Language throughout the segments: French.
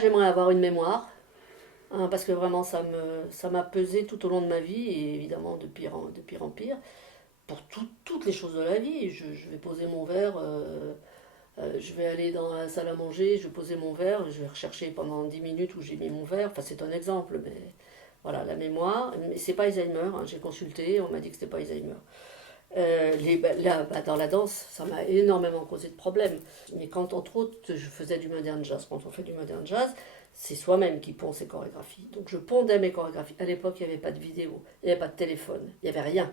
J'aimerais avoir une mémoire, hein, parce que vraiment ça m'a pesé tout au long de ma vie, et évidemment de pire en pire, pour toutes les choses de la vie. Je vais poser mon verre, je vais aller dans la salle à manger, je vais poser mon verre, je vais rechercher pendant 10 minutes où j'ai mis mon verre. Enfin, c'est un exemple, mais voilà, la mémoire. Mais c'est pas Alzheimer, hein, j'ai consulté, on m'a dit que c'était pas Alzheimer. Dans la danse, ça m'a énormément causé de problèmes. Mais quand, entre autres, je faisais du modern jazz, quand on fait du modern jazz, c'est soi-même qui pond ses chorégraphies. Donc je pondais mes chorégraphies. À l'époque, il n'y avait pas de vidéo, il n'y avait pas de téléphone, il n'y avait rien.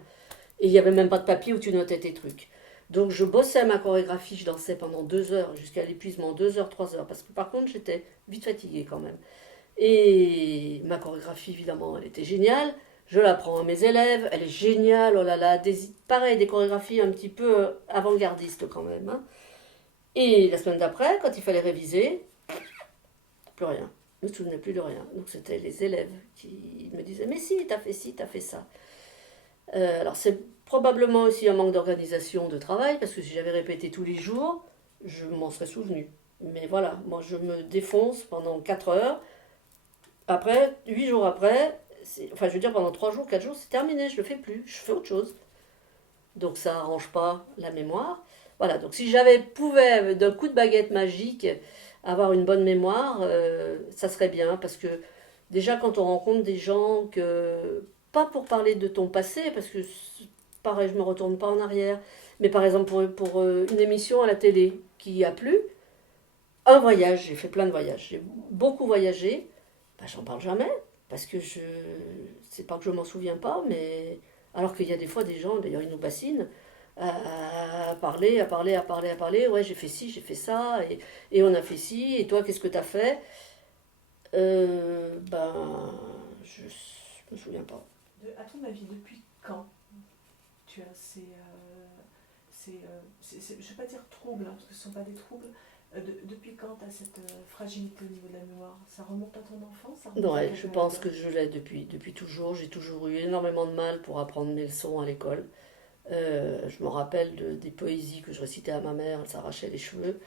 Et il n'y avait même pas de papier où tu notais tes trucs. Donc je bossais ma chorégraphie, je dansais pendant 2 heures, jusqu'à l'épuisement, 2 heures, 3 heures. Parce que par contre, j'étais vite fatiguée quand même. Et ma chorégraphie, évidemment, elle était géniale. Je l'apprends à mes élèves, elle est géniale, oh là là, pareil, des chorégraphies un petit peu avant-gardistes quand même, hein. Et la semaine d'après, quand il fallait réviser, plus rien. Je ne me souvenais plus de rien. Donc c'était les élèves qui me disaient, mais si, t'as fait ci, t'as fait ça. Alors c'est probablement aussi un manque d'organisation de travail, parce que si j'avais répété tous les jours, je m'en serais souvenu. Mais voilà, moi je me défonce pendant 4 heures. Après, 8 jours après, enfin je veux dire pendant 3 jours, 4 jours, c'est terminé, je le fais plus, je fais autre chose. Donc ça arrange pas la mémoire. Voilà, donc si j'avais pouvais d'un coup de baguette magique avoir une bonne mémoire, ça serait bien, parce que déjà quand on rencontre des gens que, pas pour parler de ton passé, parce que pareil, je me retourne pas en arrière, mais par exemple pour une émission à la télé qui a plu, un voyage, j'ai fait plein de voyages, j'ai beaucoup voyagé, bah, j'en parle jamais, parce que c'est pas que je m'en souviens pas, mais alors qu'il y a des fois des gens, d'ailleurs ils nous bassinent, à parler, à parler, à parler, à parler, ouais j'ai fait ci, j'ai fait ça, et on a fait ci, et toi qu'est-ce que t'as fait? Ben, je me souviens pas. À ton avis, depuis quand tu as je ne vais pas dire troubles, hein, parce que ce ne sont pas des troubles, depuis quand tu as cette fragilité au niveau de la mémoire? Ça remonte à ton enfance? Ça remonte à Ouais, quelle je pense période? que je l'ai depuis toujours. J'ai toujours eu énormément de mal pour apprendre mes leçons à l'école. Je me rappelle des poésies que je récitais à ma mère, elle s'arrachait les cheveux.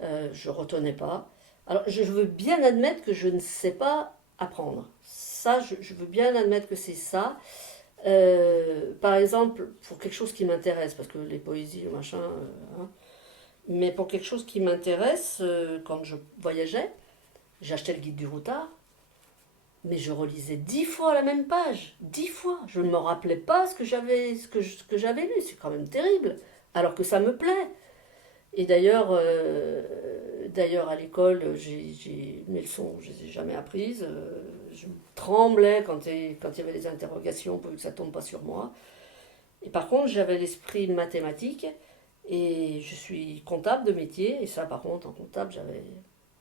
Je ne retenais pas. Alors, je veux bien admettre que je ne sais pas apprendre. Ça, je veux bien admettre que c'est ça. Par exemple, pour quelque chose qui m'intéresse, parce que les poésies, machin, hein, mais pour quelque chose qui m'intéresse, quand je voyageais, j'achetais le guide du routard, mais je relisais 10 fois la même page, 10 fois. Je ne me rappelais pas ce que j'avais lu. C'est quand même terrible, alors que ça me plaît. Et d'ailleurs à l'école, mes leçons, je les ai jamais apprises. Je tremblais quand il y avait des interrogations pour que ça tombe pas sur moi. Et par contre, j'avais l'esprit mathématique et je suis comptable de métier. Et ça, par contre, en comptable,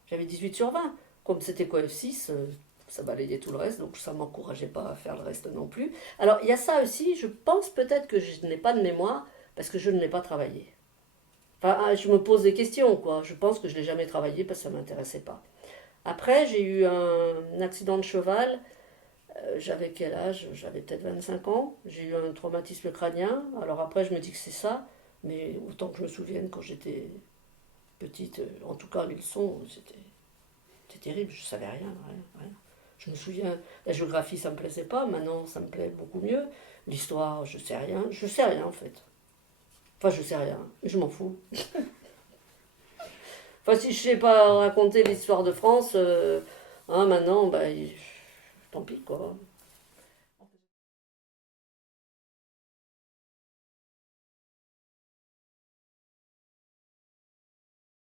j'avais 18 sur 20. Comme c'était quoi F6, ça balayait tout le reste, donc ça ne m'encourageait pas à faire le reste non plus. Alors, il y a ça aussi, je pense peut-être que je n'ai pas de mémoire parce que je ne l'ai pas travaillé. Enfin, je me pose des questions, quoi. Je pense que je ne l'ai jamais travaillé parce que ça ne m'intéressait pas. Après, j'ai eu un accident de cheval. J'avais quel âge? J'avais peut-être 25 ans. J'ai eu un traumatisme crânien. Alors après, je me dis que c'est ça. Mais autant que je me souvienne quand j'étais petite, en tout cas, les leçons, c'était terrible. Je savais rien, rien, rien. Je me souviens, la géographie, ça me plaisait pas. Maintenant, ça me plaît beaucoup mieux. L'histoire, je sais rien. Je sais rien, en fait. Enfin, je sais rien. Je m'en fous. Enfin, si je sais pas raconter l'histoire de France, hein, maintenant, bah, tant pis, quoi.